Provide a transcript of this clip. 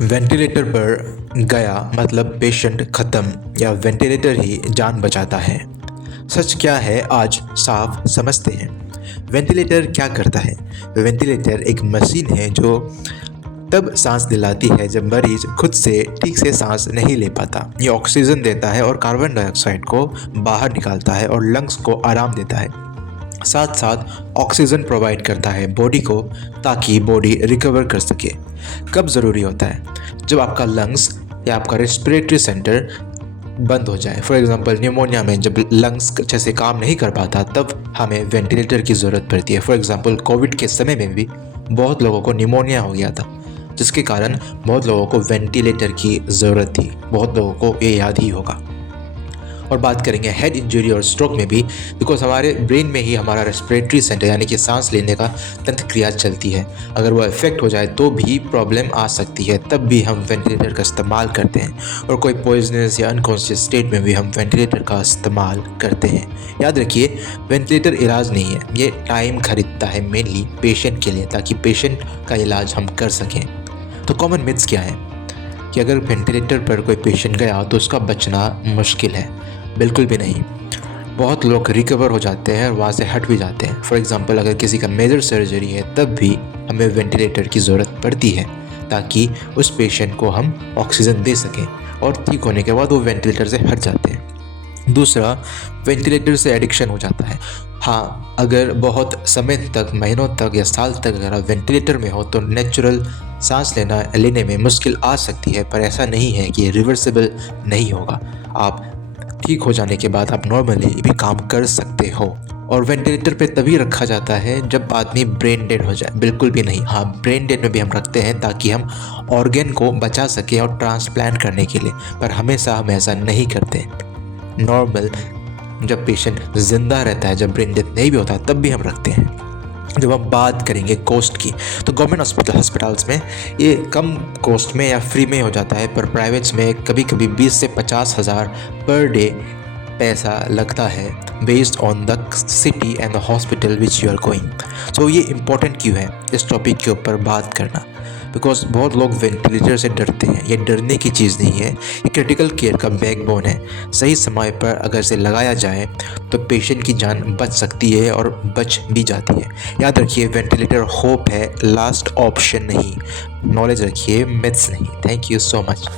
Ventilator पर गया मतलब पेशेंट खत्म या वेंटिलेटर ही जान बचाता है। सच क्या है आज साफ समझते हैं। वेंटिलेटर क्या करता है? वेंटिलेटर एक मशीन है जो तब सांस दिलाती है जब मरीज खुद से ठीक से सांस नहीं ले पाता। ये ऑक्सीजन देता है और कार्बन डाइऑक्साइड को बाहर निकालता है और लंग्स को आराम देता है। साथ साथ ऑक्सीजन प्रोवाइड करता है बॉडी को ताकि बॉडी रिकवर कर सके। कब ज़रूरी होता है? जब आपका लंग्स या आपका रेस्पिरेटरी सेंटर बंद हो जाए। फॉर एग्जांपल न्यूमोनिया में जब लंग्स अच्छे से काम नहीं कर पाता तब हमें वेंटिलेटर की ज़रूरत पड़ती है। फॉर एग्जांपल कोविड के समय में भी बहुत लोगों को न्यूमोनिया हो गया था, जिसके कारण बहुत लोगों को वेंटिलेटर की ज़रूरत थी। बहुत लोगों को ये याद ही होगा। और बात करेंगे हेड इंजरी और स्ट्रोक में भी, बिकॉज हमारे ब्रेन में ही हमारा रेस्पिरेटरी सेंटर यानी कि सांस लेने का तंत्र क्रिया चलती है। अगर वो इफेक्ट हो जाए तो भी प्रॉब्लम आ सकती है, तब भी हम वेंटिलेटर का इस्तेमाल करते हैं। और कोई पॉइजनस या अनकॉन्शियस स्टेट में भी हम वेंटिलेटर का इस्तेमाल करते हैं। याद रखिए, वेंटिलेटर इलाज नहीं है, ये टाइम खरीदता है मेनली पेशेंट के लिए, ताकि पेशेंट का इलाज हम कर सकें। तो कॉमन मिथ्स क्या है कि अगर वेंटिलेटर पर कोई पेशेंट गया तो उसका बचना मुश्किल है? बिल्कुल भी नहीं। बहुत लोग रिकवर हो जाते हैं और वहाँ से हट भी जाते हैं। फॉर एग्जांपल अगर किसी का मेजर सर्जरी है तब भी हमें वेंटिलेटर की ज़रूरत पड़ती है, ताकि उस पेशेंट को हम ऑक्सीजन दे सकें और ठीक होने के बाद वो वेंटिलेटर से हट जाते हैं। दूसरा, वेंटिलेटर से एडिक्शन हो जाता है। हाँ, अगर बहुत समय तक, महीनों तक या साल तक अगर आप वेंटिलेटर में हो तो नेचुरल सांस लेने में मुश्किल आ सकती है, पर ऐसा नहीं है कि रिवर्सिबल नहीं होगा। आप ठीक हो जाने के बाद आप नॉर्मली भी काम कर सकते हो। और वेंटिलेटर पे तभी रखा जाता है जब आदमी ब्रेन डेड हो जाए? बिल्कुल भी नहीं। हाँ, ब्रेन डेड में भी हम रखते हैं ताकि हम ऑर्गन को बचा सकें और ट्रांसप्लांट करने के लिए, पर हमेशा हम ऐसा नहीं करते। नॉर्मल जब पेशेंट ज़िंदा रहता है, जब ब्रेन डेथ नहीं भी होता, तब भी हम रखते हैं। जब हम बात करेंगे कॉस्ट की, तो गवर्नमेंट हॉस्पिटल्स में ये कम कॉस्ट में या फ्री में हो जाता है, पर प्राइवेट्स में कभी कभी 20 से 50,000 पर डे पैसा लगता है, based on the city and the hospital which you are going. तो ये इम्पोर्टेंट क्यों है इस टॉपिक के ऊपर बात करना? बिकॉज बहुत लोग वेंटिलेटर से डरते हैं। ये डरने की चीज़ नहीं है, ये क्रिटिकल केयर का बैकबोन है। सही समय पर अगर इसे लगाया जाए तो पेशेंट की जान बच सकती है और बच भी जाती है। याद रखिए, वेंटिलेटर होप है, लास्ट ऑप्शन नहीं। नॉलेज रखिए, मिथ्स नहीं। Thank you so much.